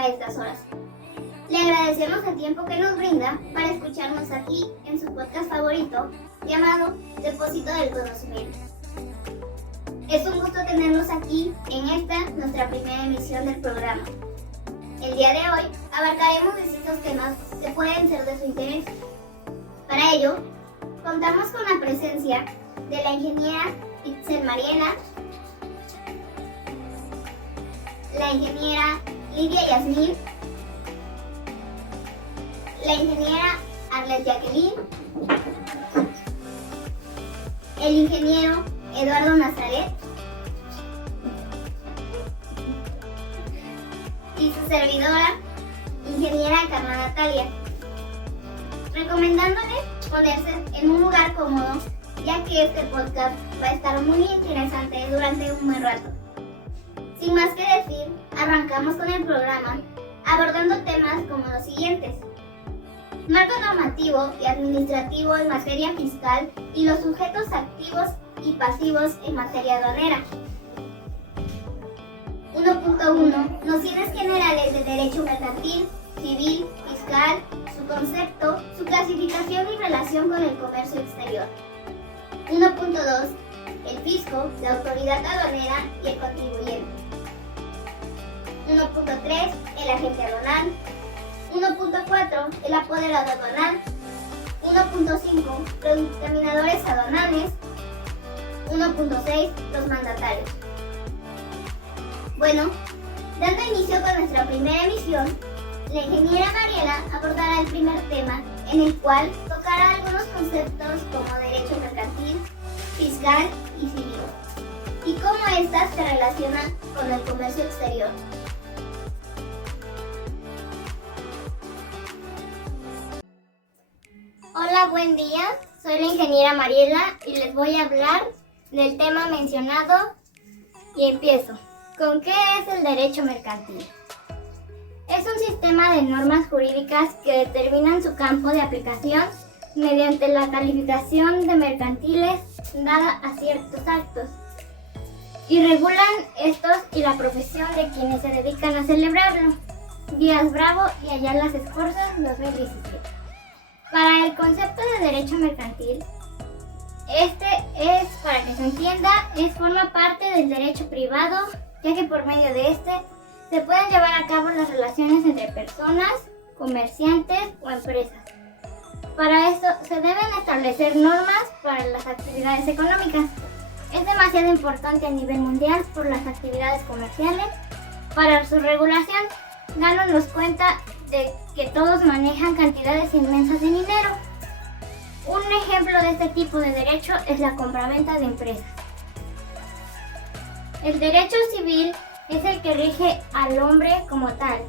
a estas horas. Le agradecemos el tiempo que nos brinda para escucharnos aquí en su podcast favorito llamado Depósito del Conocimiento. Es un gusto tenernos aquí en esta, nuestra primera emisión del programa. El día de hoy abarcaremos distintos temas que pueden ser de su interés. Para ello, contamos con la presencia de la ingeniera Itzel Mariela, la ingeniera Lidia Yasmín, la ingeniera Arlet Jacqueline, el ingeniero Eduardo Nazaret y su servidora, ingeniera Carla Natalia, recomendándole ponerse en un lugar cómodo, ya que este podcast va a estar muy interesante durante un buen rato. Sin más que decir, arrancamos con el programa abordando temas como los siguientes: marco normativo y administrativo en materia fiscal y los sujetos activos y pasivos en materia aduanera. 1.1. Nociones generales de derecho mercantil, civil, fiscal, su concepto, su clasificación y relación con el comercio exterior. 1.2. El fisco, la autoridad aduanera y el contribuyente. 1.3. El agente aduanal. 1.4. El apoderado aduanal. 1.5. Los dictaminadores aduanales. 1.6. Los mandatarios. Bueno, dando inicio con nuestra primera emisión, la ingeniera Mariela abordará el primer tema, en el cual tocará algunos conceptos como derecho mercantil, fiscal y civil, y cómo éstas se relacionan con el comercio exterior. Hola, buen día. Soy la ingeniera Mariela y les voy a hablar del tema mencionado y empiezo. ¿Con qué es el derecho mercantil? Es un sistema de normas jurídicas que determinan su campo de aplicación mediante la calificación de mercantiles dada a ciertos actos y regulan estos y la profesión de quienes se dedican a celebrarlo. Díaz Bravo y Ayala Escorza, 2017. Para el concepto de derecho mercantil, este es, para que se entienda, forma parte del derecho privado, ya que por medio de este se pueden llevar a cabo las relaciones entre personas, comerciantes o empresas. Para esto se deben establecer normas para las actividades económicas. Es demasiado importante a nivel mundial por las actividades comerciales. Para su regulación, dándonos cuenta de que todos manejan cantidades inmensas de dinero. Un ejemplo de este tipo de derecho es la compraventa de empresas. El derecho civil es el que rige al hombre como tal,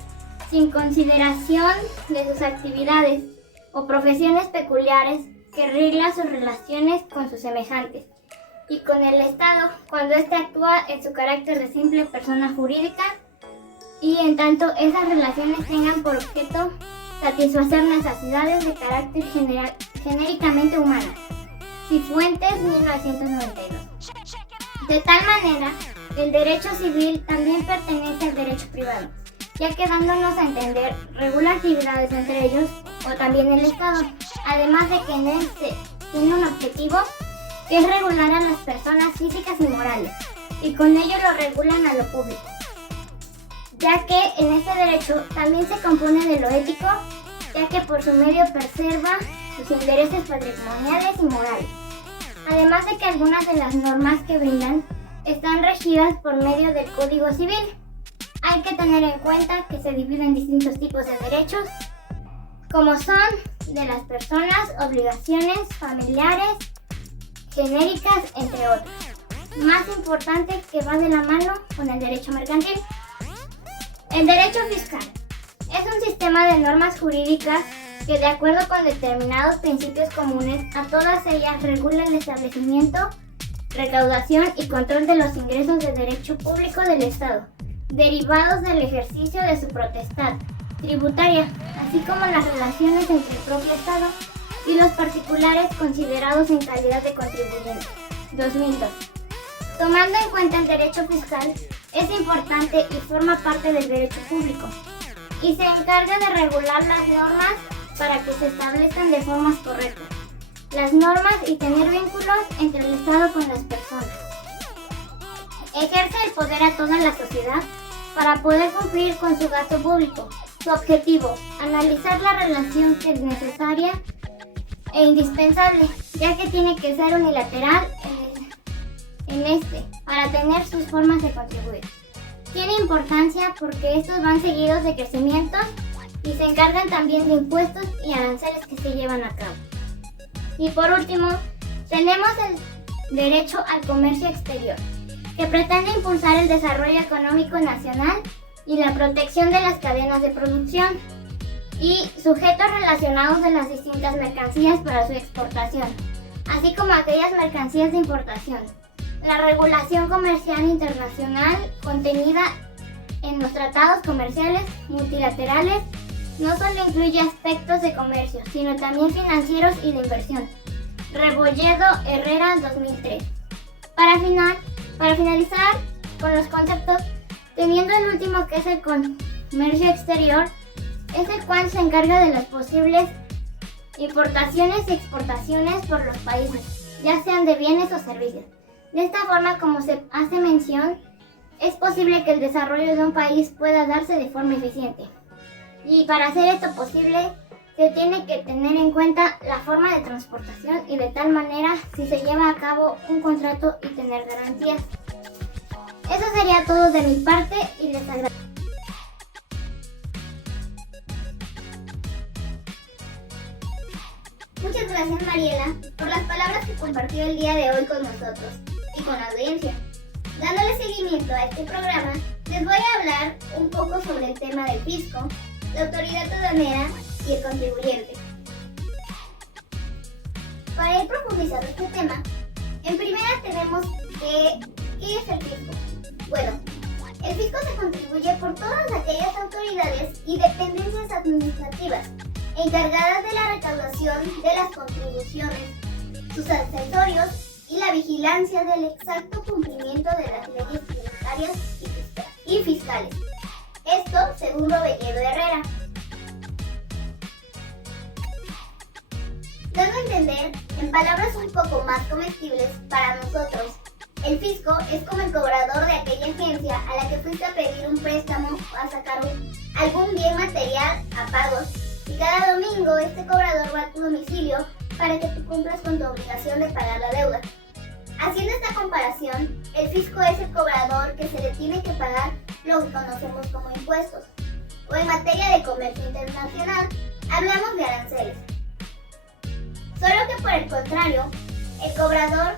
sin consideración de sus actividades o profesiones peculiares, que regla sus relaciones con sus semejantes y con el Estado cuando éste actúa en su carácter de simple persona jurídica y en tanto esas relaciones tengan por objeto satisfacer necesidades de carácter genéricamente humanas. Cifuentes, 1992. De tal manera, el derecho civil también pertenece al derecho privado, ya que dándonos a entender regula actividades entre ellos o también el Estado, además de que en este tiene un objetivo que es regular a las personas físicas y morales, y con ello lo regulan a lo público, ya que en este derecho también se compone de lo ético, ya que por su medio preserva sus intereses patrimoniales y morales, además de que algunas de las normas que brindan están regidas por medio del Código Civil. Hay que tener en cuenta que se dividen en distintos tipos de derechos, como son de las personas, obligaciones, familiares, genéricas, entre otros. Más importante, que va de la mano con el derecho mercantil. El derecho fiscal es un sistema de normas jurídicas que, de acuerdo con determinados principios comunes, a todas ellas regula el establecimiento, recaudación y control de los ingresos de derecho público del Estado, derivados del ejercicio de su potestad tributaria, así como las relaciones entre el propio Estado y los particulares considerados en calidad de contribuyentes. 2002. Tomando en cuenta el derecho fiscal, es importante y forma parte del derecho público, y se encarga de regular las normas para que se establezcan de formas correctas las normas y tener vínculos entre el Estado con las personas. Ejerce el poder a toda la sociedad para poder cumplir con su gasto público. Su objetivo, analizar la relación que es necesaria e indispensable, ya que tiene que ser unilateral para tener sus formas de contribuir. Tiene importancia porque estos van seguidos de crecimiento y se encargan también de impuestos y aranceles que se llevan a cabo. Y por último, tenemos el derecho al comercio exterior, que pretende impulsar el desarrollo económico nacional y la protección de las cadenas de producción y sujetos relacionados de las distintas mercancías para su exportación, así como aquellas mercancías de importación. La regulación comercial internacional contenida en los tratados comerciales multilaterales no solo incluye aspectos de comercio, sino también financieros y de inversión. Rebolledo Herrera 2003. Para finalizar con los conceptos, teniendo el último que es el comercio exterior, es el cual se encarga de las posibles importaciones y exportaciones por los países, ya sean de bienes o servicios. De esta forma, como se hace mención, es posible que el desarrollo de un país pueda darse de forma eficiente. Y para hacer esto posible, se tiene que tener en cuenta la forma de transportación y de tal manera si se lleva a cabo un contrato y tener garantías. Eso sería todo de mi parte y les agradezco. Muchas gracias, Mariela, por las palabras que compartió el día de hoy con nosotros y con la audiencia. Dándole seguimiento a este programa, les voy a hablar un poco sobre el tema del fisco, la autoridad aduanera y el contribuyente. Para ir profundizando este tema, en primera tenemos ¿qué es el fisco? Bueno, el fisco se contribuye por todas aquellas autoridades y dependencias administrativas encargadas de la recaudación de las contribuciones, sus accesorios y la vigilancia del exacto cumplimiento de las leyes tributarias y fiscales. Esto según Rebolledo Herrera. Dando a entender, en palabras un poco más comestibles para nosotros, el fisco es como el cobrador de aquella agencia a la que fuiste a pedir un préstamo o a sacar algún bien material a pagos, y cada domingo este cobrador va a tu domicilio para que tú cumplas con tu obligación de pagar la deuda. Haciendo esta comparación, el fisco es el cobrador que se le tiene que pagar lo que conocemos como impuestos, o en materia de comercio internacional, hablamos de aranceles. Solo que por el contrario, el cobrador,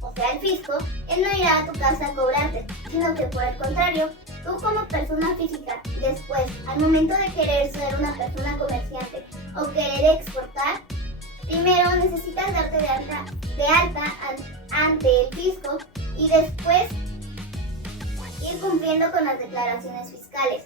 o sea el fisco, él no irá a tu casa a cobrarte, sino que por el contrario, tú como persona física, después, al momento de querer ser una persona comerciante o querer exportar, primero necesitas darte de alta ante el fisco y después ir cumpliendo con las declaraciones fiscales.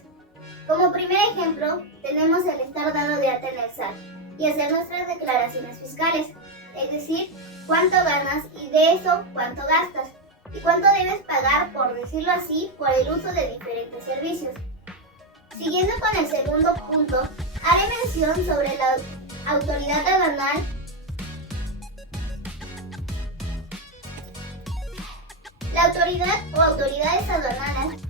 Como primer ejemplo, tenemos el estar dado de alta en el SAT y hacer nuestras declaraciones fiscales, es decir, cuánto ganas y de eso cuánto gastas y cuánto debes pagar, por decirlo así, por el uso de diferentes servicios. Siguiendo con el segundo punto, haré mención sobre la autoridad aduanal. La autoridad o autoridades aduanales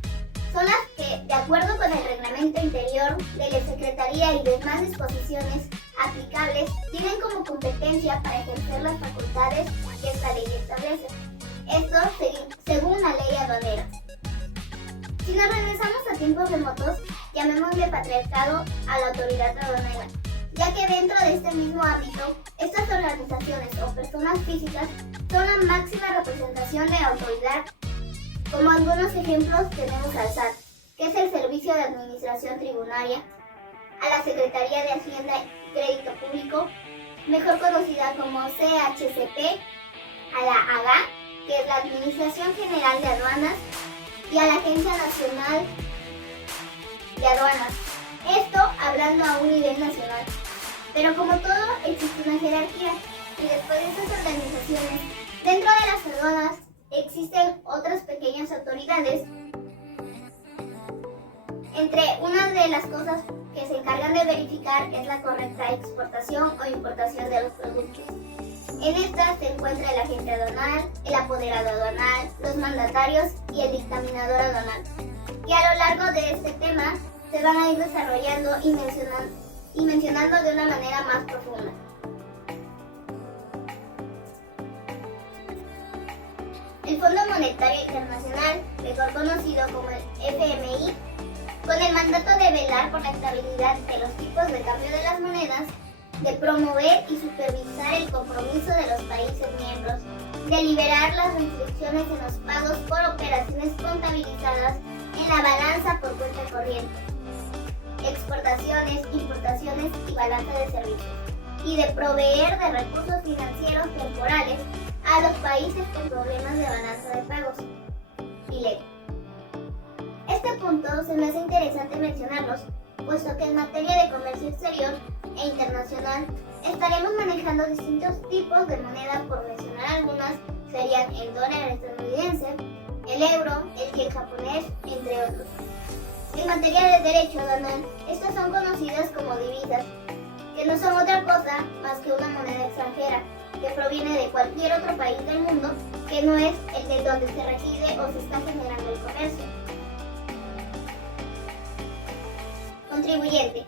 son las que, de acuerdo con el reglamento interior de la Secretaría y demás disposiciones aplicables, tienen como competencia para ejercer las facultades que esta ley establece. Esto según la ley aduanera. Si nos regresamos a tiempos remotos, llamémosle patriarcado a la autoridad aduanera, ya que dentro de este mismo ámbito, estas organizaciones o personas físicas son la máxima representación de autoridad. Como algunos ejemplos tenemos al SAT, que es el Servicio de Administración Tributaria, a la Secretaría de Hacienda y Crédito Público, mejor conocida como CHCP, a la AGA, que es la Administración General de Aduanas, y a la Agencia Nacional de Aduanas. Esto hablando a un nivel nacional. Pero como todo, existe una jerarquía, y después de estas organizaciones, dentro de las aduanas existen otras pequeñas autoridades. Entre una de las cosas que se encargan de verificar es la correcta exportación o importación de los productos. En esta se encuentra el agente aduanal, el apoderado aduanal, los mandatarios y el dictaminador aduanal, que a lo largo de este tema se van a ir desarrollando y mencionando de una manera más profunda. El Fondo Monetario Internacional, mejor conocido como el FMI, con el mandato de velar por la estabilidad de los tipos de cambio de las monedas, de promover y supervisar el compromiso de los países miembros, de liberar las restricciones en los pagos por operaciones contabilizadas en la balanza por cuenta corriente, exportaciones, importaciones y balanza de servicios, y de proveer de recursos financieros temporales a los países con problemas de balanza de pagos. Chile. Este punto se me hace interesante mencionarlos, puesto que en materia de comercio exterior e internacional estaremos manejando distintos tipos de moneda. Por mencionar algunas serían el dólar estadounidense, el euro, el yen japonés, entre otros. En materia de derecho aduanal, estas son conocidas como divisas, que no son otra cosa más que una moneda extranjera que proviene de cualquier otro país del mundo que no es el de donde se reside o se está generando el comercio. Contribuyente.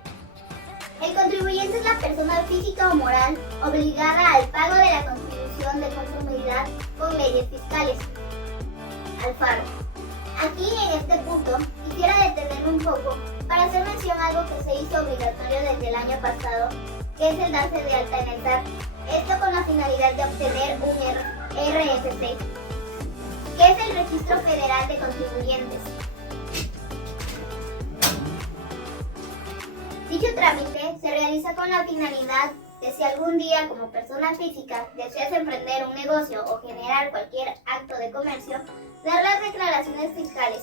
El contribuyente es la persona física o moral obligada al pago de la contribución de conformidad con leyes fiscales. Alfaro. Aquí en este punto quisiera detenerme un poco para hacer mención a algo que se hizo obligatorio desde el año pasado, que es el darse de alta en el SAT. Esto con la finalidad de obtener un RFC, que es el Registro Federal de Contribuyentes. Dicho trámite se realiza con la finalidad de, si algún día como persona física deseas emprender un negocio o generar cualquier acto de comercio, dar las declaraciones fiscales,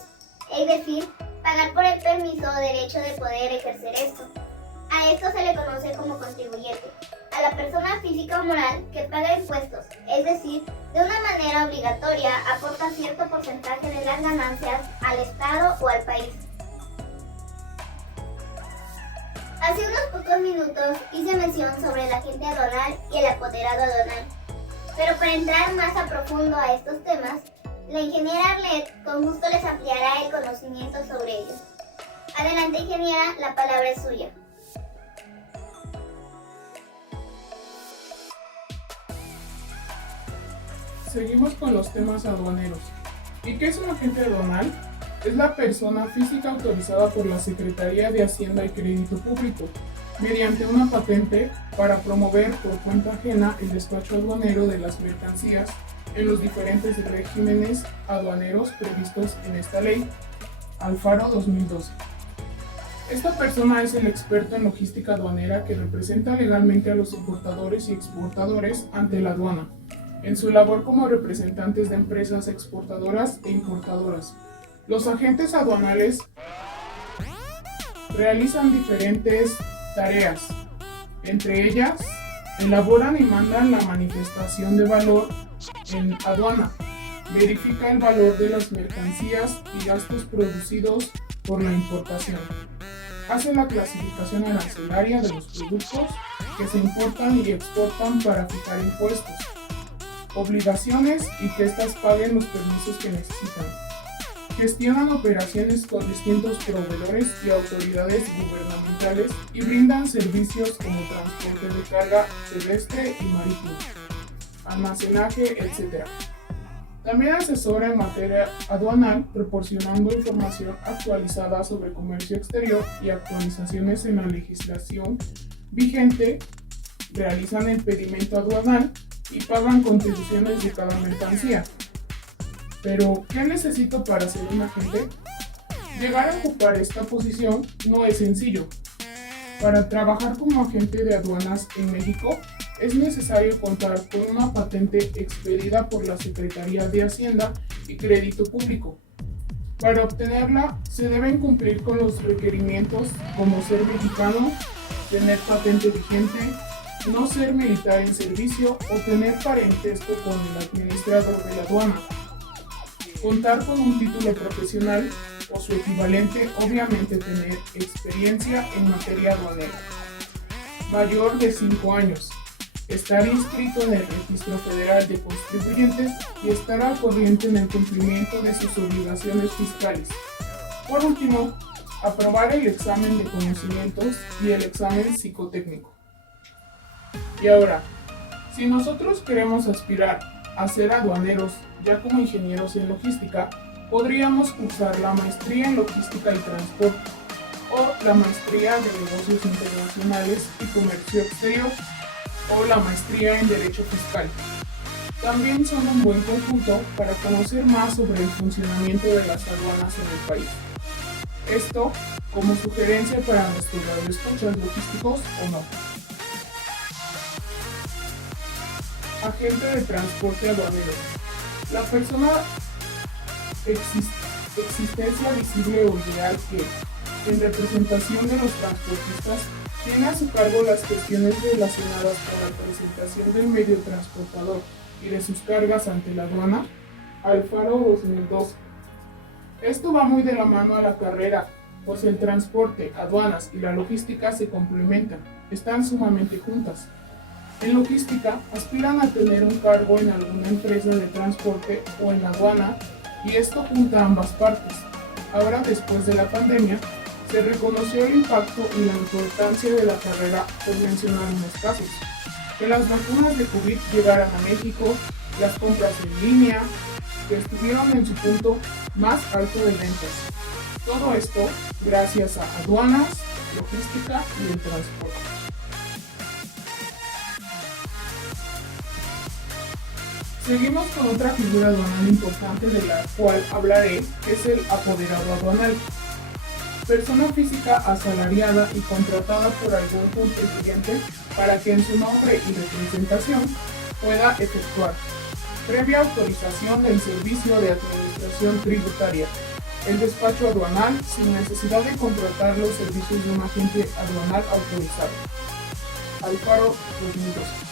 es decir, pagar por el permiso o derecho de poder ejercer esto. A esto se le conoce como contribuyente, a la persona física o moral que paga impuestos, es decir, de una manera obligatoria aporta cierto porcentaje de las ganancias al Estado o al país. Hace unos pocos minutos hice mención sobre el agente aduanal y el apoderado aduanal, pero para entrar más a profundo a estos temas, la ingeniera Arlet con gusto les ampliará el conocimiento sobre ellos. Adelante, ingeniera, la palabra es suya. Seguimos con los temas aduaneros. ¿Y qué es un agente aduanal? Es la persona física autorizada por la Secretaría de Hacienda y Crédito Público, mediante una patente, para promover por cuenta ajena el despacho aduanero de las mercancías en los diferentes regímenes aduaneros previstos en esta ley, Alfaro 2012. Esta persona es el experto en logística aduanera que representa legalmente a los importadores y exportadores ante la aduana, en su labor como representantes de empresas exportadoras e importadoras. Los agentes aduanales realizan diferentes tareas, entre ellas, elaboran y mandan la manifestación de valor en aduana, verifica el valor de las mercancías y gastos producidos por la importación, hace la clasificación arancelaria de los productos que se importan y exportan para fijar impuestos, obligaciones y que éstas paguen los permisos que necesitan. Gestionan operaciones con distintos proveedores y autoridades gubernamentales y brindan servicios como transporte de carga terrestre y marítimo, almacenaje, etc. También asesora en materia aduanal, proporcionando información actualizada sobre comercio exterior y actualizaciones en la legislación vigente, realizan el pedimento aduanal y pagan contribuciones de cada mercancía. Pero, ¿qué necesito para ser un agente? Llegar a ocupar esta posición no es sencillo. Para trabajar como agente de aduanas en México, es necesario contar con una patente expedida por la Secretaría de Hacienda y Crédito Público. Para obtenerla, se deben cumplir con los requerimientos como ser mexicano, tener patente vigente, no ser militar en servicio o tener parentesco con el administrador de la aduana, contar con un título profesional o su equivalente, obviamente tener experiencia en materia aduanera. Mayor de 5 años. Estar inscrito en el Registro Federal de Contribuyentes y estar al corriente en el cumplimiento de sus obligaciones fiscales. Por último, aprobar el examen de conocimientos y el examen psicotécnico. Y ahora, si nosotros queremos aspirar a ser aduaneros ya como ingenieros en logística, podríamos cursar la maestría en logística y transporte o la maestría de negocios internacionales y comercio exterior o la maestría en derecho fiscal. También son un buen conjunto para conocer más sobre el funcionamiento de las aduanas en el país. Esto como sugerencia para nuestros radioescuchas logísticos o no. Agente de transporte aduanero. La persona existencia visible o ideal que, en representación de los transportistas, tiene a su cargo las cuestiones relacionadas con la presentación del medio transportador y de sus cargas ante la aduana, Alfaro 2012. Esto va muy de la mano a la carrera, pues el transporte, aduanas y la logística se complementan, están sumamente juntas. En logística, aspiran a tener un cargo en alguna empresa de transporte o en aduana, y esto junta ambas partes. Ahora, después de la pandemia, se reconoció el impacto y la importancia de la carrera, por mencionar unos casos. Que las vacunas de COVID llegaran a México, las compras en línea, que estuvieron en su punto más alto de ventas. Todo esto gracias a aduanas, logística y el transporte. Seguimos con otra figura aduanal importante de la cual hablaré, que es el apoderado aduanal. Persona física asalariada y contratada por algún contribuyente para que en su nombre y representación pueda efectuar, previa autorización del servicio de administración tributaria, el despacho aduanal sin necesidad de contratar los servicios de un agente aduanal autorizado. Alfaro 2012.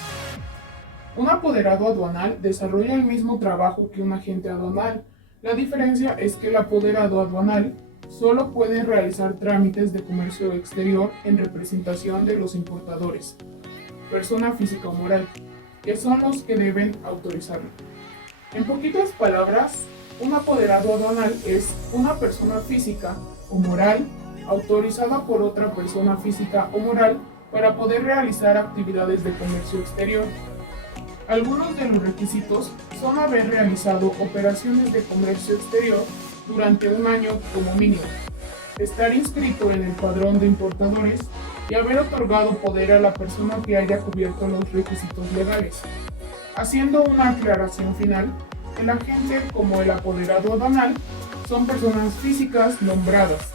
Un apoderado aduanal desarrolla el mismo trabajo que un agente aduanal. La diferencia es que el apoderado aduanal solo puede realizar trámites de comercio exterior en representación de los importadores, persona física o moral, que son los que deben autorizarlo. En poquitas palabras, un apoderado aduanal es una persona física o moral autorizada por otra persona física o moral para poder realizar actividades de comercio exterior. Algunos de los requisitos son haber realizado operaciones de comercio exterior durante un año como mínimo, estar inscrito en el padrón de importadores y haber otorgado poder a la persona que haya cubierto los requisitos legales. Haciendo una aclaración final, el agente como el apoderado aduanal son personas físicas nombradas,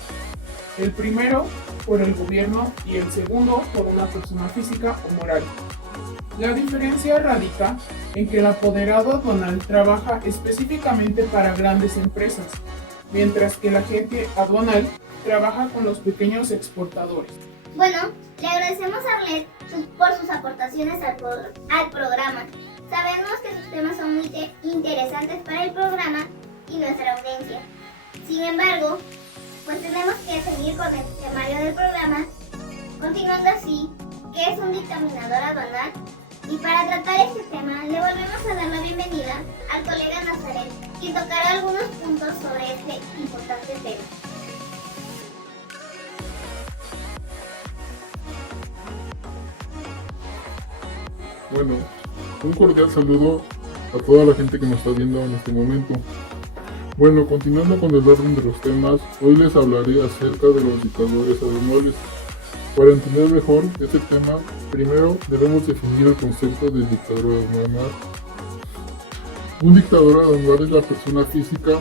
el primero por el gobierno y el segundo por una persona física o moral. La diferencia radica en que el apoderado aduanal trabaja específicamente para grandes empresas, mientras que el agente aduanal trabaja con los pequeños exportadores. Bueno, le agradecemos a Arlet por sus aportaciones al programa. Sabemos que sus temas son muy interesantes para el programa y nuestra audiencia. Sin embargo, pues tenemos que seguir con el temario del programa, continuando así, ¿qué es un dictaminador aduanal? Y para tratar este tema, le volvemos a dar la bienvenida al colega Nazaret, quien tocará algunos puntos sobre este importante tema. Bueno, un cordial saludo a toda la gente que nos está viendo en este momento. Bueno, continuando con el orden de los temas, hoy les hablaré acerca de los dictadores aduanales. Para entender mejor este tema, primero debemos definir el concepto de dictador aduanal. Un dictador aduanal es la persona física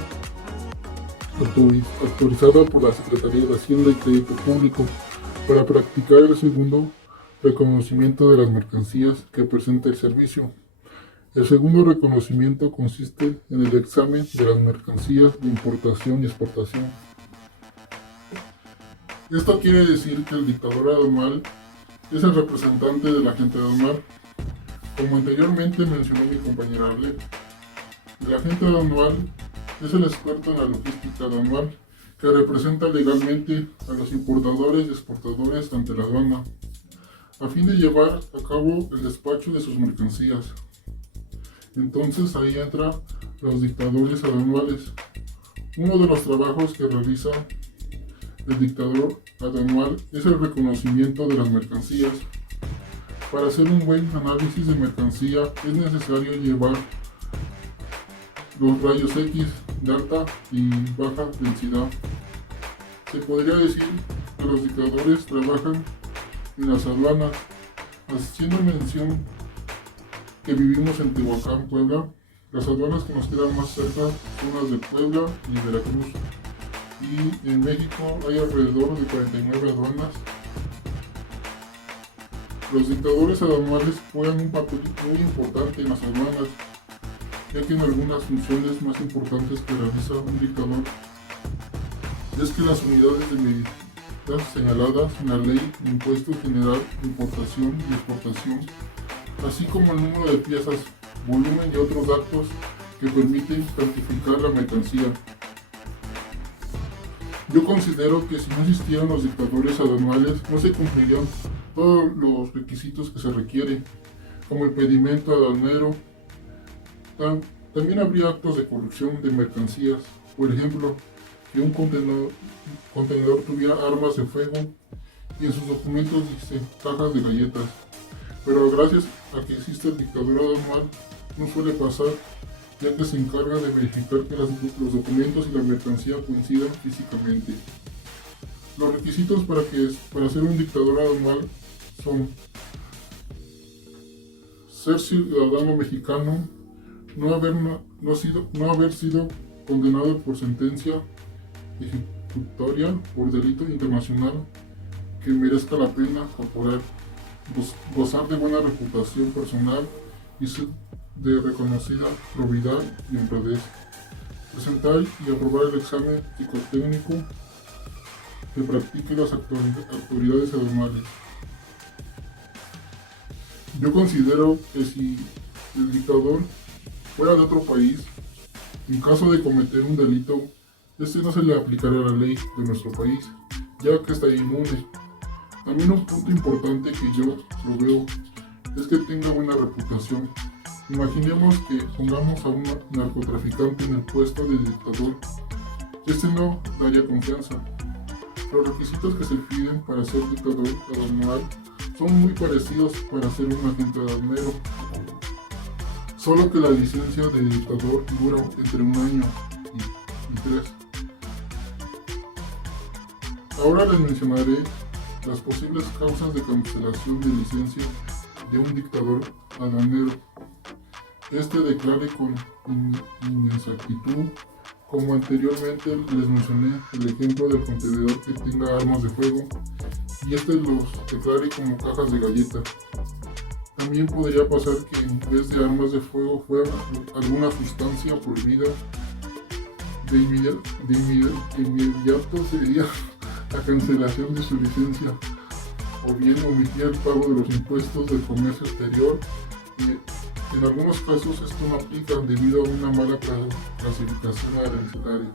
autorizada por la Secretaría de Hacienda y Crédito Público para practicar el segundo reconocimiento de las mercancías que presenta el servicio. El segundo reconocimiento consiste en el examen de las mercancías de importación y exportación. Esto quiere decir que el dictador aduanal es el representante del agente aduanal. Como anteriormente mencionó mi compañera Arlet, el agente aduanal es el experto en la logística aduanal que representa legalmente a los importadores y exportadores ante la aduana, a fin de llevar a cabo el despacho de sus mercancías. Entonces ahí entran los dictadores aduanales. Uno de los trabajos que realiza el dictador aduanal es el reconocimiento de las mercancías. Para hacer un buen análisis de mercancía es necesario llevar los rayos X de alta y baja densidad. Se podría decir que los dictadores trabajan en las aduanas, haciendo mención que vivimos en Tehuacán, Puebla. Las aduanas que nos quedan más cerca son las de Puebla y Veracruz. Y en México hay alrededor de 49 aduanas. Los dictadores aduanales juegan un papel muy importante en las aduanas, ya que en algunas funciones más importantes que realiza un dictador es que las unidades de medidas señaladas en la Ley de Impuesto General de Importación y Exportación, así como el número de piezas, volumen y otros datos que permiten cuantificar la mercancía. Yo considero que si no existieran los dictadores aduanales no se cumplirían todos los requisitos que se requieren, como el pedimento aduanero. También habría actos de corrupción de mercancías, por ejemplo, que un contenedor tuviera armas de fuego y en sus documentos dice cajas de galletas, pero gracias a que existe el dictador aduanal no suele pasar, ya que se encarga de verificar que los documentos y la mercancía coincidan físicamente. Los requisitos para ser un dictador aduanal son ser ciudadano mexicano, no haber sido condenado por sentencia ejecutoria por delito internacional que merezca la pena corporal, gozar de buena reputación personal y ser de reconocida probidad y honradez, presentar y aprobar el examen psicotécnico que practique las autoridades aduanales. Yo considero que si el dictador fuera de otro país, en caso de cometer un delito, este no se le aplicaría la ley de nuestro país, ya que está inmune. También un punto importante que yo lo veo es que tenga buena reputación. Imaginemos que pongamos a un narcotraficante en el puesto de dictador. Este no daría confianza. Los requisitos que se piden para ser dictador aduanal son muy parecidos para ser un agente aduanero, solo que la licencia de dictador dura entre 1 año y 3. Ahora les mencionaré las posibles causas de cancelación de licencia de un dictador aduanero. Este declare con inexactitud, como anteriormente les mencioné el ejemplo del contenedor que tenga armas de fuego, y este los declare como cajas de galletas. También podría pasar que en vez de armas de fuego fuera alguna sustancia prohibida. De inmediato sería la cancelación de su licencia, o bien omitir el pago de los impuestos del comercio exterior. En algunos casos esto no aplica debido a una mala clasificación arancelaria.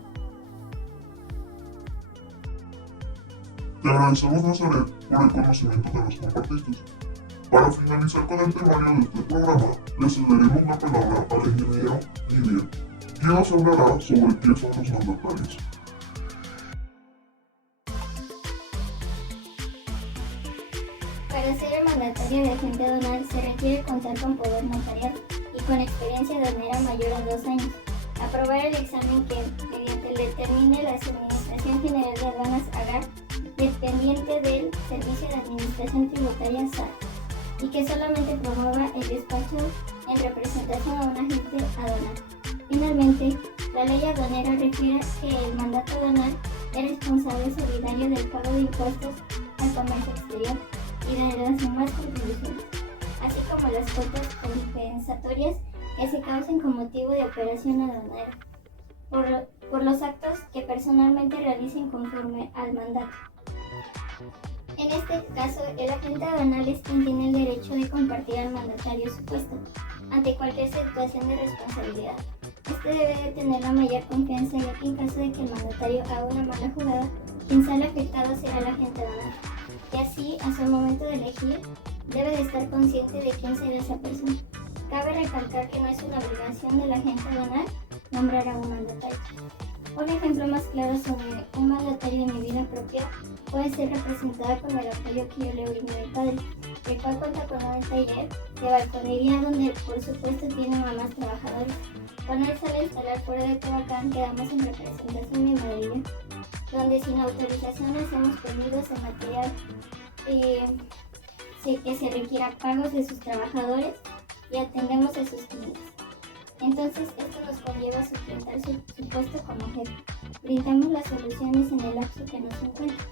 Te agradecemos, Nazaret, por el conocimiento que nos compartiste. Para finalizar con el temario de este programa, le cederemos la palabra al ingeniero Lidia, quien nos hablará sobre qué son los mandatarios. Para ser el mandatario de agente aduanal se requiere contar con poder notarial y con experiencia aduanera mayor a 2 años, aprobar el examen que mediante le determine la Administración General de Aduanas AGAR, dependiente del Servicio de Administración Tributaria SAT, y que solamente promueva el despacho en representación a un agente aduanal. Finalmente, la ley aduanera refiere que el mandato aduanal es responsable solidario del pago de impuestos al comercio exterior y de las demás contribuciones, así como las cuotas compensatorias que se causen con motivo de operación aduanera, por los actos que personalmente realicen conforme al mandato. En este caso, el agente aduanal es quien tiene el derecho de compartir al mandatario su puesto ante cualquier situación de responsabilidad. este debe de tener la mayor confianza, ya que en caso de que el mandatario haga una mala jugada, quien sale afectado será el agente aduanal. Y así, hasta el momento de elegir, debe de estar consciente de quién será esa persona. Cabe recalcar que no es una obligación del agente aduanal nombrar a un mandatario. Un ejemplo más claro sobre un mandatario de mi vida propia puede ser representada con el apoyo que yo le brindo a mi padre, el cual cuenta con un taller de balconería donde por supuesto tiene mamás trabajadores. Cuando él sale a instalar fuera de Tehuacán, quedamos en representación de Madrid, donde sin autorización hacemos pedidos de material que se requiera pagos de sus trabajadores y atendemos a sus clientes. Entonces esto nos conlleva a sustentar su puesto como jefe. Brindamos las soluciones en el lapso que nos encuentra.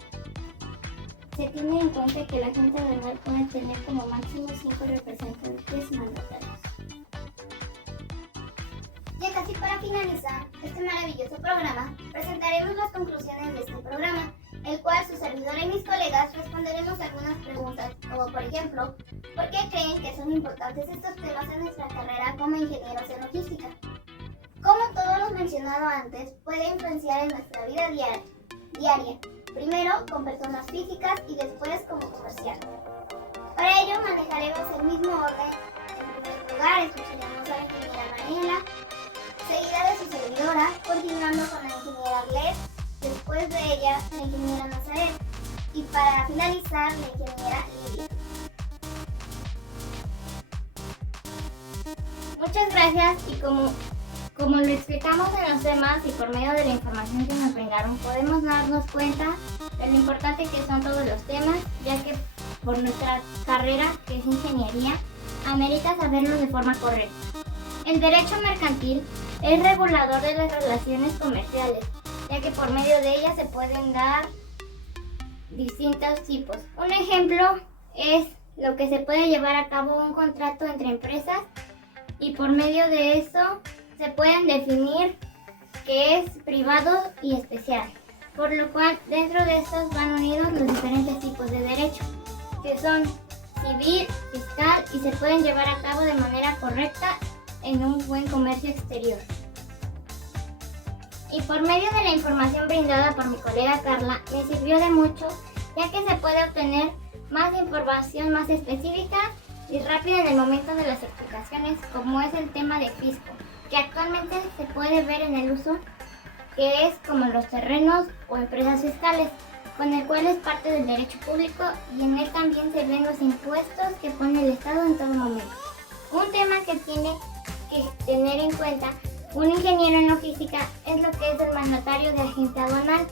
Se tiene en cuenta que la agente aduanal puede tener como máximo 5 representantes mandatarios. Ya casi para finalizar este maravilloso programa, presentaremos las conclusiones de este programa, el cual su servidora y mis colegas responderemos algunas preguntas, como por ejemplo, ¿por qué creen que son importantes estos temas en nuestra carrera como ingenieros en logística? Como todo lo mencionado antes, puede influenciar en nuestra vida diaria, primero con personas físicas y después como comercial. Para ello manejaremos el mismo orden. En primer lugar, escucharemos a la ingeniera Mariela, seguida de su servidora, continuando con la ingeniera Glet, después de ella la ingeniera Nazaret y para finalizar la ingeniera Lidia. Muchas gracias y como lo explicamos en los temas y por medio de la información que nos brindaron, podemos darnos cuenta de lo importante que son todos los temas, ya que por nuestra carrera, que es ingeniería, amerita saberlos de forma correcta. El derecho mercantil es regulador de las relaciones comerciales, ya que por medio de ellas se pueden dar distintos tipos. Un ejemplo es lo que se puede llevar a cabo un contrato entre empresas y por medio de eso se pueden definir que es privado y especial, por lo cual dentro de estos van unidos los diferentes tipos de derecho, que son civil, fiscal y se pueden llevar a cabo de manera correcta en un buen comercio exterior. Y por medio de la información brindada por mi colega Carla, me sirvió de mucho, ya que se puede obtener más información más específica y rápida en el momento de las explicaciones, como es el tema de fisco, que actualmente se puede ver en el uso, que es como los terrenos o empresas fiscales, con el cual es parte del derecho público y en él también se ven los impuestos que pone el Estado en todo momento. Un tema que tiene que tener en cuenta un ingeniero en logística es lo que es el mandatario de agente aduanal,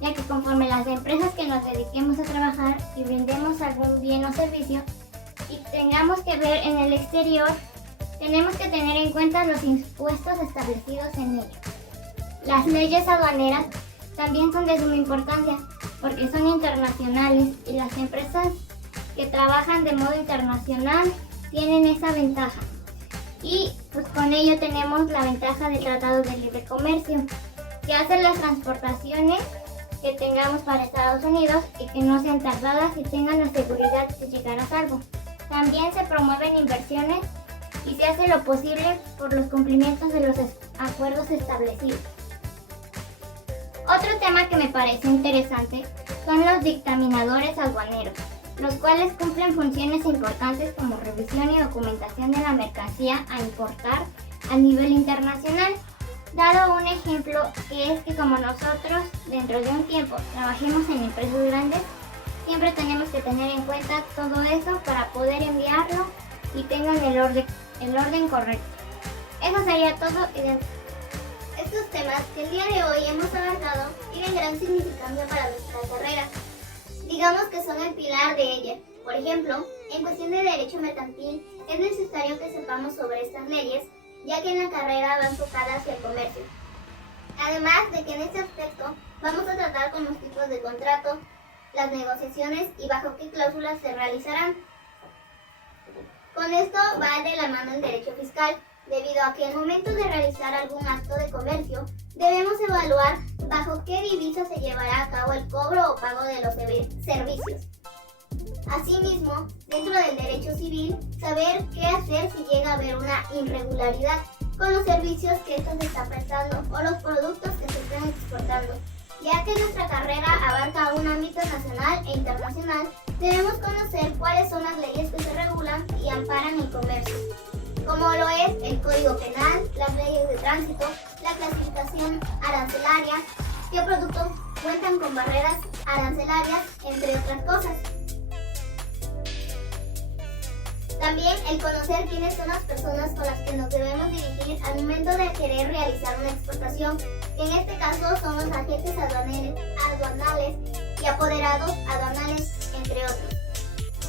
ya que conforme las empresas que nos dediquemos a trabajar y brindemos algún bien o servicio y tengamos que ver en el exterior, tenemos que tener en cuenta los impuestos establecidos en ello. Las leyes aduaneras también son de suma importancia porque son internacionales y las empresas que trabajan de modo internacional tienen esa ventaja. Y pues con ello tenemos la ventaja del Tratado de Libre Comercio, que hace las transportaciones que tengamos para Estados Unidos y que no sean tardadas y tengan la seguridad de llegar a salvo. También se promueven inversiones y se hace lo posible por los cumplimientos de los acuerdos establecidos. Otro tema que me parece interesante son los dictaminadores aduaneros, los cuales cumplen funciones importantes como revisión y documentación de la mercancía a importar a nivel internacional. Dado un ejemplo que es que como nosotros dentro de un tiempo trabajemos en empresas grandes, siempre tenemos que tener en cuenta todo eso para poder enviarlo y tengan el orden correcto. Eso sería todo y Estos temas que el día de hoy hemos abarcado tienen gran significancia para nuestra carrera. Digamos que son el pilar de ella. Por ejemplo, en cuestión de derecho mercantil, es necesario que sepamos sobre estas leyes, ya que en la carrera va enfocada hacia el comercio. Además de que en este aspecto vamos a tratar con los tipos de contrato, las negociaciones y bajo qué cláusulas se realizarán. Con esto va de la mano el derecho fiscal, debido a que al momento de realizar algún acto de comercio, debemos evaluar bajo qué divisa se llevará a cabo el cobro o pago de los servicios. Asimismo, dentro del derecho civil, saber qué hacer si llega a haber una irregularidad, con los servicios que estos están prestando o los productos que se están exportando. Ya que nuestra carrera abarca un ámbito nacional e internacional, debemos conocer cuáles son las leyes que se regulan y amparan el comercio, como lo es el Código Penal, las leyes de tránsito, la clasificación arancelaria, qué productos cuentan con barreras arancelarias, entre otras cosas. También el conocer quiénes son las personas con las que nos debemos dirigir al momento de querer realizar una exportación, que en este caso son los agentes aduanales y apoderados aduanales, entre otros.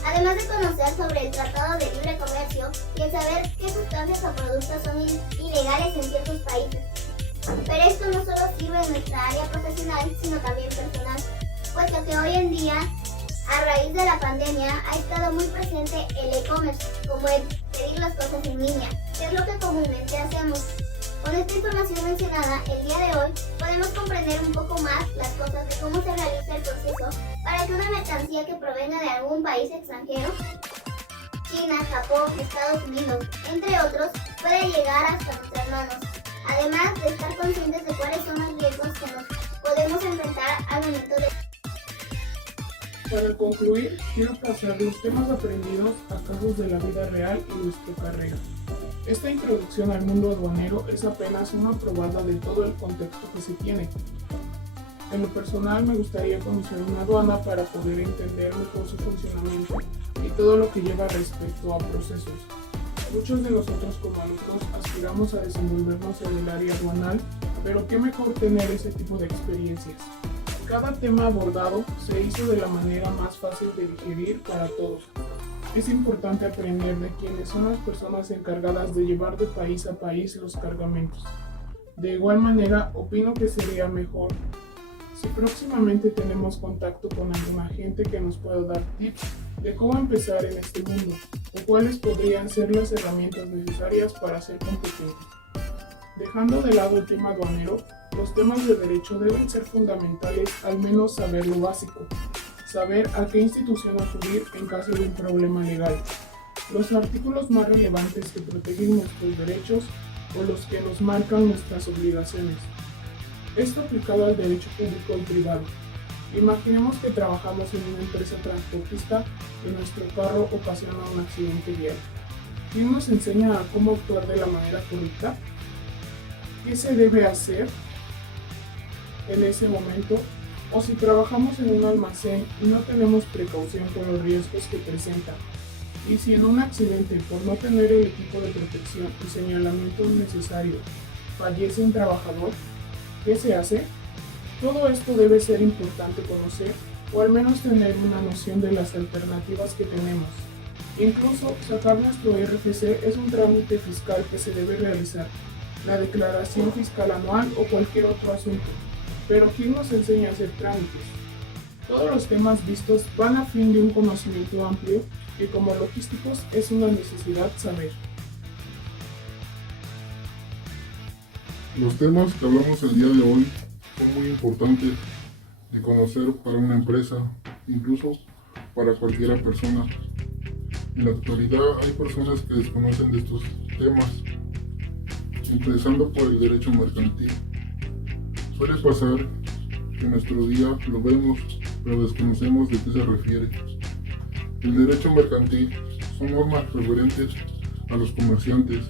Además de conocer sobre el Tratado de Libre Comercio y el saber qué sustancias o productos son ilegales en ciertos países. Pero esto no solo sirve en nuestra área profesional, sino también personal, puesto que hoy en día, a raíz de la pandemia, ha estado muy presente el e-commerce, como el pedir las cosas en línea, que es lo que comúnmente hacemos. Con esta información mencionada, el día de hoy podemos comprender un poco más las cosas de cómo se realiza el proceso para que una mercancía que provenga de algún país extranjero, China, Japón, Estados Unidos, entre otros, pueda llegar hasta nuestras manos. Además de estar conscientes de cuáles son los riesgos que nos podemos enfrentar al momento de... Para concluir, quiero pasar los temas aprendidos a casos de la vida real y nuestra carrera. Esta introducción al mundo aduanero es apenas una probada de todo el contexto que se tiene. En lo personal, me gustaría conocer una aduana para poder entender mejor su funcionamiento y todo lo que lleva respecto a procesos. Muchos de nosotros como alumnos aspiramos a desenvolvernos en el área aduanal, pero qué mejor tener ese tipo de experiencias. Cada tema abordado se hizo de la manera más fácil de digerir para todos. Es importante aprender de quiénes son las personas encargadas de llevar de país a país los cargamentos. De igual manera, opino que sería mejor si próximamente tenemos contacto con alguna gente que nos pueda dar tips de cómo empezar en este mundo o cuáles podrían ser las herramientas necesarias para ser competentes. Dejando de lado el tema aduanero, los temas de derecho deben ser fundamentales, al menos saber lo básico, saber a qué institución acudir en caso de un problema legal, los artículos más relevantes que protegen nuestros derechos o los que nos marcan nuestras obligaciones. Esto aplicado al derecho público y privado. Imaginemos que trabajamos en una empresa transportista y nuestro carro ocasiona un accidente vial. ¿Quién nos enseña a cómo actuar de la manera correcta? ¿Qué se debe hacer en ese momento? O si trabajamos en un almacén y no tenemos precaución con los riesgos que presentan. Y si en un accidente, por no tener el equipo de protección y señalamiento necesario, fallece un trabajador, ¿qué se hace? Todo esto debe ser importante conocer o al menos tener una noción de las alternativas que tenemos. Incluso sacar nuestro RFC es un trámite fiscal que se debe realizar, la declaración fiscal anual o cualquier otro asunto. Pero ¿quién nos enseña a hacer trámites? Todos los temas vistos van a fin de un conocimiento amplio que como logísticos es una necesidad saber. Los temas que hablamos el día de hoy son muy importantes de conocer para una empresa, incluso para cualquier persona. En la actualidad hay personas que desconocen de estos temas, empezando por el derecho mercantil. Suele pasar que en nuestro día lo vemos, pero desconocemos de qué se refiere. El derecho mercantil son normas referentes a los comerciantes.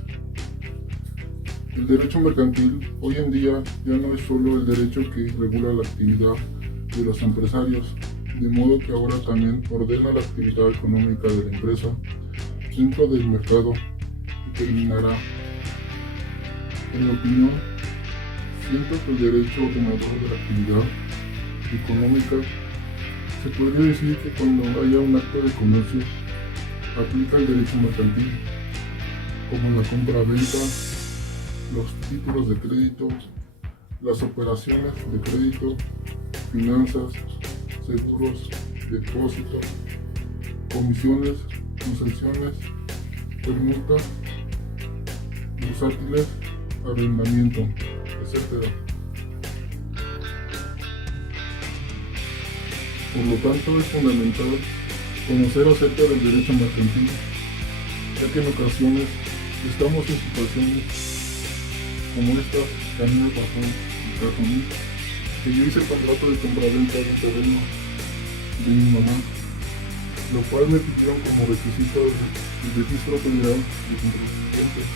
El derecho mercantil hoy en día ya no es solo el derecho que regula la actividad de los empresarios, de modo que ahora también ordena la actividad económica de la empresa dentro del mercado y terminará. En mi opinión, siento que el derecho ordenador de la actividad económica se podría decir que cuando haya un acto de comercio aplica el derecho mercantil, como la compra-venta, los títulos de crédito, las operaciones de crédito, finanzas, seguros, depósitos, comisiones, concesiones, permuta, bursátiles, arrendamiento, etc. Por lo tanto, es fundamental conocer acerca del derecho mercantil, ya que en ocasiones estamos en situaciones como esta que a mí me pasó en caso mío, que yo hice el contrato de compraventa de un terreno de mi mamá, lo cual me pidieron como requisito el registro federal de contribuyentes.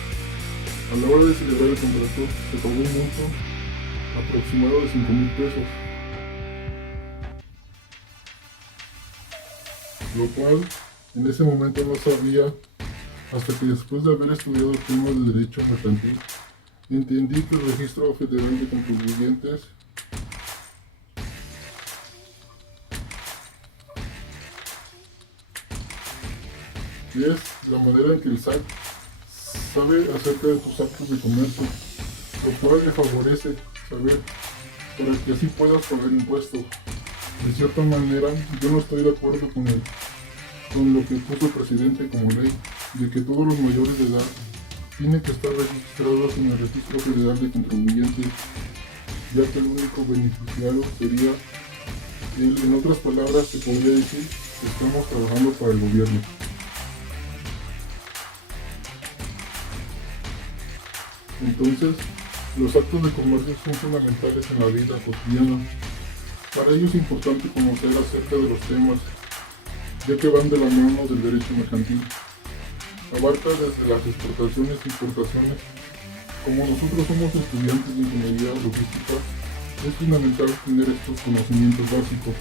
A la hora de celebrar el contrato se pagó un monto aproximado de 5,000 pesos, lo cual en ese momento no sabía, hasta que después de haber estudiado el tema del derecho mercantil, entendí que el registro federal de contribuyentes es la manera en que el SAT sabe acerca de tus actos de comercio, lo cual le favorece saber para que así puedas pagar impuestos. De cierta manera, yo no estoy de acuerdo con lo que puso el presidente como ley, de que todos los mayores de edad tienen que estar registrados en el registro federal de contribuyentes, ya que el único beneficiario sería él. En otras palabras, se podría decir que estamos trabajando para el gobierno. Entonces, los actos de comercio son fundamentales en la vida cotidiana. Para ello es importante conocer acerca de los temas, ya que van de la mano del derecho mercantil. Abarca desde las exportaciones e importaciones. Como nosotros somos estudiantes de ingeniería logística, es fundamental tener estos conocimientos básicos.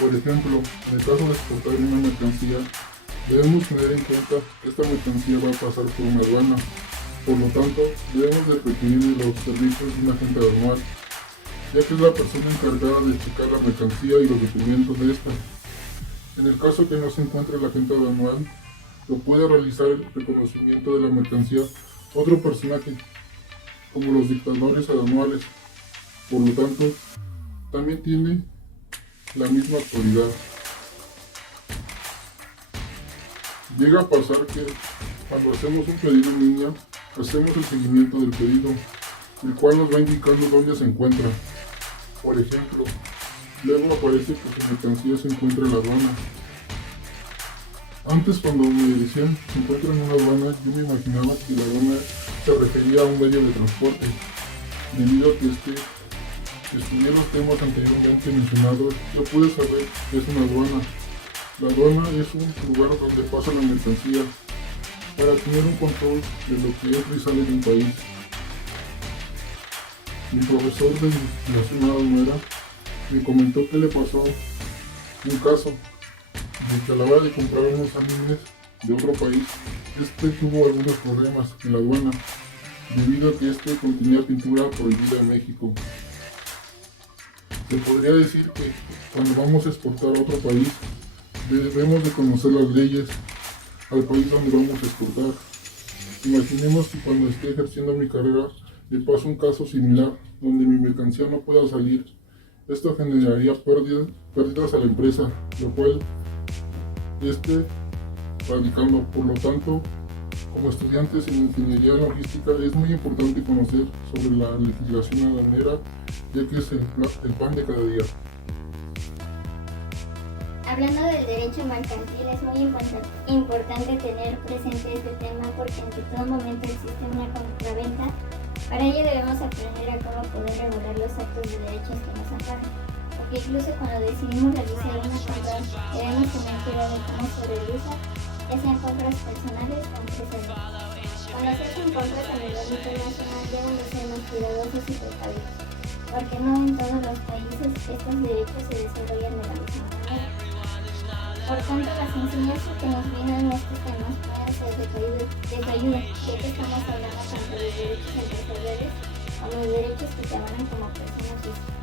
Por ejemplo, en el caso de exportar una mercancía, debemos tener en cuenta que esta mercancía va a pasar por una aduana. Por lo tanto, debemos de requerir los servicios de un agente aduanal, ya que es la persona encargada de checar la mercancía y los documentos de esta. En el caso que no se encuentre el agente aduanal, lo puede realizar el reconocimiento de la mercancía otro personaje, como los dictadores aduanales. Por lo tanto, también tiene la misma autoridad. Llega a pasar que cuando hacemos un pedido en línea, hacemos el seguimiento del pedido, el cual nos va indicando dónde se encuentra. Por ejemplo, luego aparece que su mercancía se encuentra en la aduana. Antes, cuando me decían se encuentra en una aduana, yo me imaginaba que la aduana se refería a un medio de transporte, debido a que estudié los temas anteriormente mencionados. Yo pude saber que es una aduana. La aduana es un lugar donde pasa la mercancía para tener un control de lo que entra y sale de un país. Mi profesor de investigación aduanera me comentó que le pasó un caso de que a la hora de comprar unos anillos de otro país, tuvo algunos problemas en la aduana, debido a que contenía pintura prohibida en México. Se podría decir que cuando vamos a exportar a otro país, debemos de conocer las leyes al país donde vamos a exportar. Imaginemos que cuando esté ejerciendo mi carrera le pasa un caso similar, donde mi mercancía no pueda salir. Esto generaría pérdidas a la empresa, lo cual radicando. Por lo tanto, como estudiantes en ingeniería logística es muy importante conocer sobre la legislación aduanera, ya que es el pan de cada día. Hablando del derecho mercantil, es muy importante tener presente este tema porque en todo momento existe una compraventa. Para ello debemos aprender a cómo poder regular los actos de derechos que nos amparan. Porque incluso cuando decidimos realizar una compra, debemos tener cuidado de cómo se realiza, ya sean compras personales o empresariales. Cuando se hacen compras a nivel internacional debemos ser más cuidadosos y precavidos, porque no en todos los países estos derechos se desarrollan de la misma manera. Por tanto, las enseñanzas que nos brindan estos temas pueden ser de ayuda, ya que estamos hablando tanto de derechos empresariales como de derechos que te avalan como personas físicas.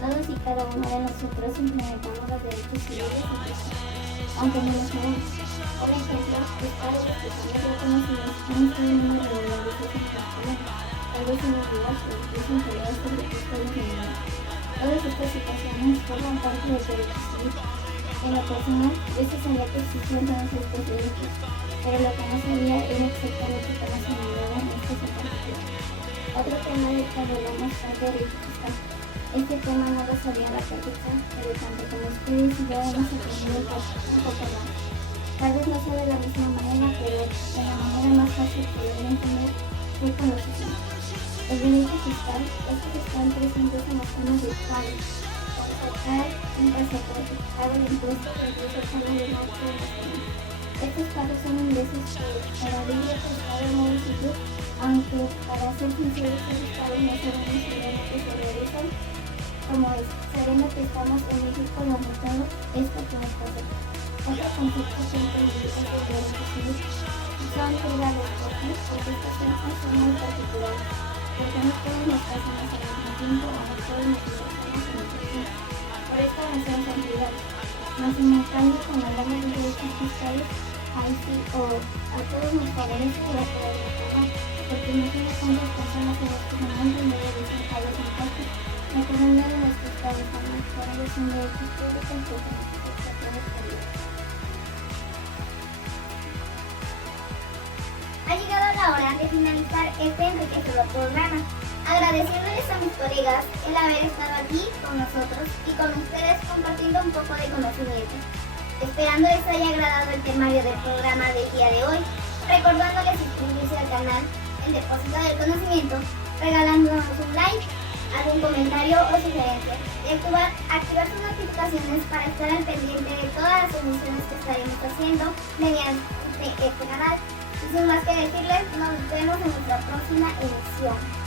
Todos y cada uno de nosotros implementamos los derechos civiles y personales, aunque no los sabemos. Por ejemplo, los padres que son reconocidos han estado en una regularización particular, tal vez en los lugares que incluso integrados por el Estado general. Todas estas situaciones forman parte del derecho civil. En lo personal, yo sí sabía que existían todos estos derechos, pero lo que no sabía era exactamente cómo se llamaban estos en particular. Otro tema del que hablamos es el derecho fiscal. Este tema no lo sabía a la perfección, pero tanto como ustedes y yo hemos aprendido un poco más. Tal vez no sea de la misma manera, pero de la manera más fácil de poder entender fue con los ejemplos. El derecho fiscal es que están presentes en los temas de pago, para sacar un pasaporte, pago de impuestos e incluso salario máximo de los temas. Estos pagos son ingresos que para vivir el Estado o municipio, aunque para ser sinceros estos pagos no sabemos si realmente se realizan como es, sabiendo que estamos en México lamentando esto que nos pasa. Otro concepto que entendí es el derecho civil. Son privados, porque estos temas son muy particulares, porque no todos nos pasan al mismo tiempo o no todos nos interesamos al mismo tiempo. Por esta razón son privados. Mas en el cambio, cuando hablamos de derechos fiscales, ahí sí o a todos nos favorece y a todos nos pagan, porque no tiene cuántas personas en este momento no realizan pagos en impuestos. La economía de los fiscales también es un derecho público en todas las prestaciones públicas. Ha llegado la hora de finalizar este enriquecedor programa, agradeciéndoles a mis colegas el haber estado aquí con nosotros y con ustedes compartiendo un poco de conocimiento. Esperando les haya agradado el temario del programa del día de hoy, recordándoles suscribirse al canal El Depósito del Conocimiento, regalándonos un like, algún comentario o sugerencia y activar sus notificaciones para estar al pendiente de todas las emisiones que estaremos haciendo mediante este canal. Y sin más que decirles, nos vemos en nuestra próxima emisión.